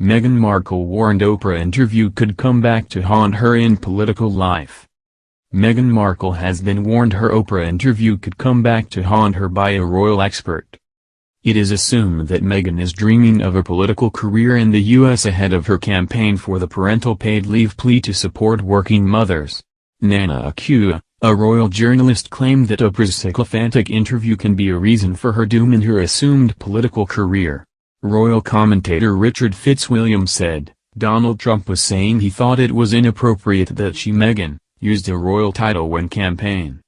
Meghan Markle warned Oprah interview could come back to haunt her in political life. Meghan Markle has been warned her Oprah interview could come back to haunt her by a royal expert. It is assumed that Meghan is dreaming of a political career in the U.S. ahead of her campaign for the parental paid leave plea to support working mothers. Nana Acua, a royal journalist, claimed that Oprah's sycophantic interview can be a reason for her doom in her assumed political career. Royal commentator Richard Fitzwilliam said, Donald Trump was saying he thought it was inappropriate that she, Meghan, used a royal title when campaign.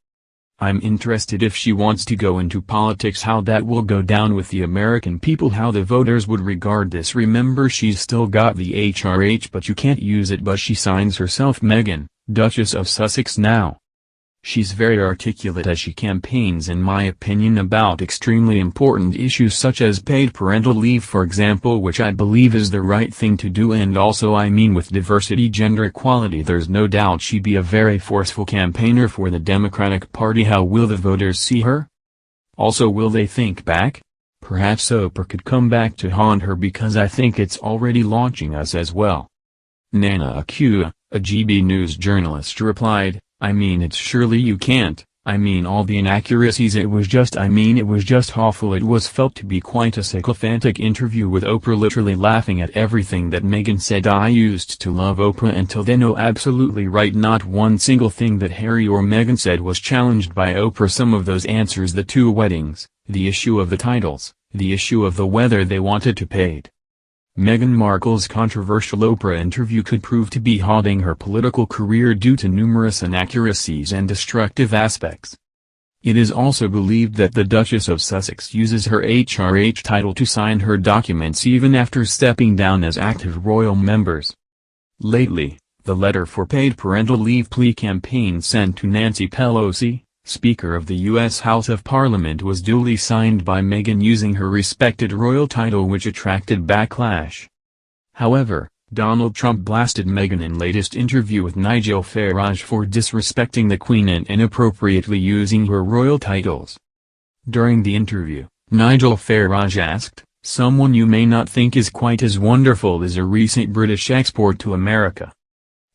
I'm interested if she wants to go into politics how that will go down with the American people, how the voters would regard this. Remember, she's still got the HRH but you can't use it, but she signs herself Meghan, Duchess of Sussex now. She's very articulate as she campaigns, in my opinion, about extremely important issues such as paid parental leave, for example, which I believe is the right thing to do, and also I mean with diversity, gender equality. There's no doubt she'd be a very forceful campaigner for the Democratic Party. How will the voters see her? Also, will they think back? Perhaps Oprah could come back to haunt her because I think it's already launching us as well. Nana Acua, a GB News journalist, replied, I mean, it's surely you can't, I mean all the inaccuracies, it was just awful. It was felt to be quite a sycophantic interview with Oprah literally laughing at everything that Meghan said. I used to love Oprah until then. Oh, absolutely right, not one single thing that Harry or Meghan said was challenged by Oprah. Some of those answers, the 2 weddings, the issue of the titles, the issue of the whether they wanted to paid. Meghan Markle's controversial Oprah interview could prove to be haunting her political career due to numerous inaccuracies and destructive aspects. It is also believed that the Duchess of Sussex uses her HRH title to sign her documents even after stepping down as active royal members. Lately, the letter for paid parental leave plea campaign sent to Nancy Pelosi, Speaker of the U.S. House of Parliament, was duly signed by Meghan using her respected royal title, which attracted backlash. However, Donald Trump blasted Meghan in latest interview with Nigel Farage for disrespecting the Queen and inappropriately using her royal titles. During the interview, Nigel Farage asked, "Someone you may not think is quite as wonderful as a recent British export to America.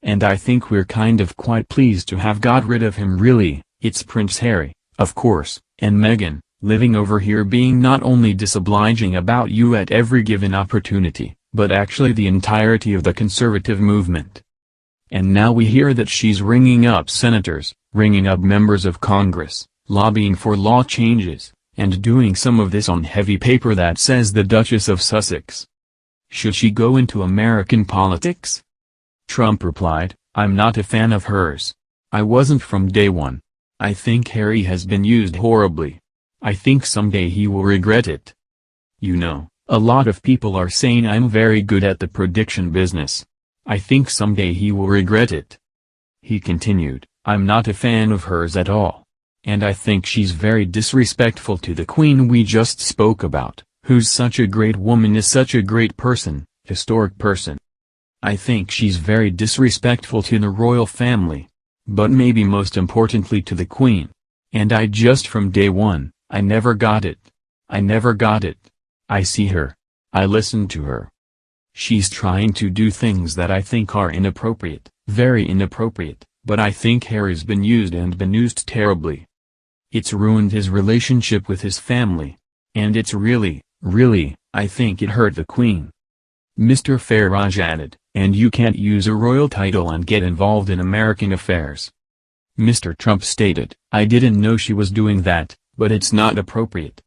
And I think we're kind of quite pleased to have got rid of him, really. It's Prince Harry, of course, and Meghan, living over here, being not only disobliging about you at every given opportunity, but actually the entirety of the conservative movement. And now we hear that she's ringing up senators, ringing up members of Congress, lobbying for law changes, and doing some of this on heavy paper that says the Duchess of Sussex. Should she go into American politics?" Trump replied, "I'm not a fan of hers. I wasn't from day one. I think Harry has been used horribly. I think someday he will regret it. You know, a lot of people are saying I'm very good at the prediction business. I think someday he will regret it." He continued, "I'm not a fan of hers at all. And I think she's very disrespectful to the Queen we just spoke about, who's such a great woman, is such a great person, historic person. I think she's very disrespectful to the royal family. But maybe most importantly to the Queen. And I just from day one, I never got it. I never got it. I see her. I listen to her. She's trying to do things that I think are inappropriate, very inappropriate, but I think Harry's been used and been used terribly. It's ruined his relationship with his family. And it's really, I think it hurt the Queen." Mr. Farage added, "And you can't use a royal title and get involved in American affairs." Mr. Trump stated, "I didn't know she was doing that, but it's not appropriate."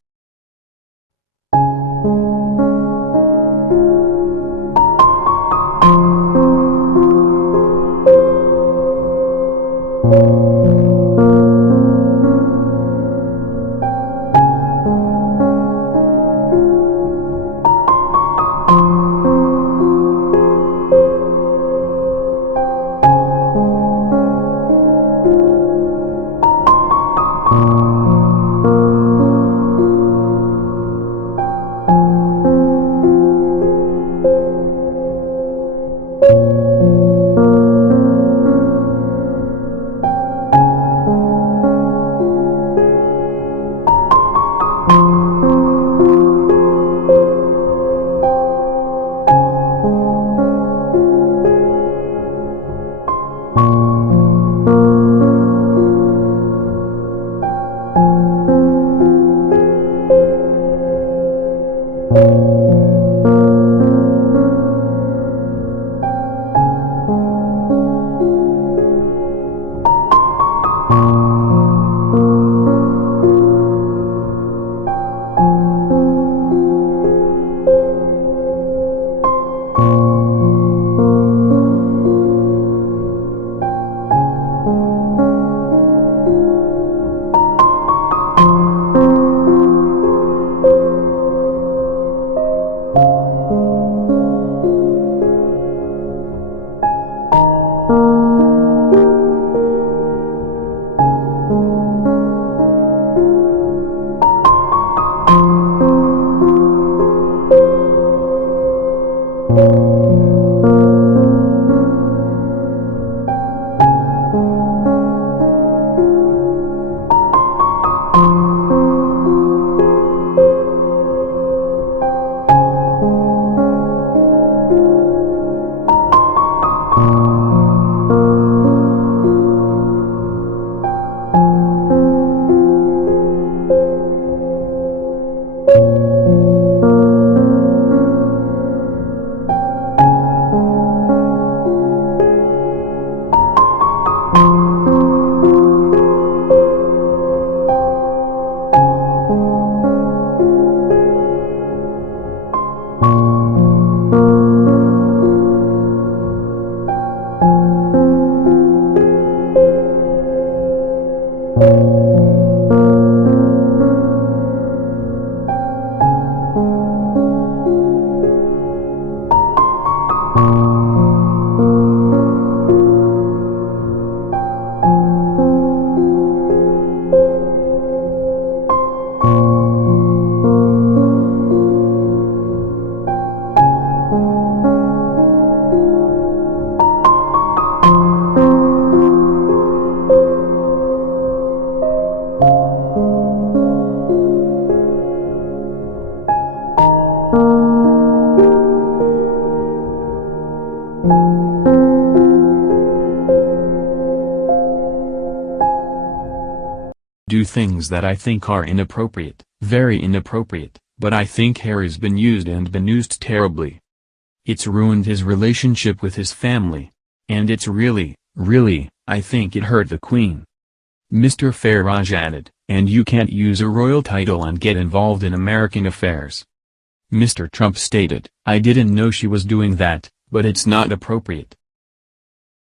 do things that I think are inappropriate, very inappropriate, but I think Harry's been used terribly. It's ruined his relationship with his family. And it's really, I think it hurt the Queen." Mr. Farage added, "And you can't use a royal title and get involved in American affairs." Mr. Trump stated, "I didn't know she was doing that, but it's not appropriate."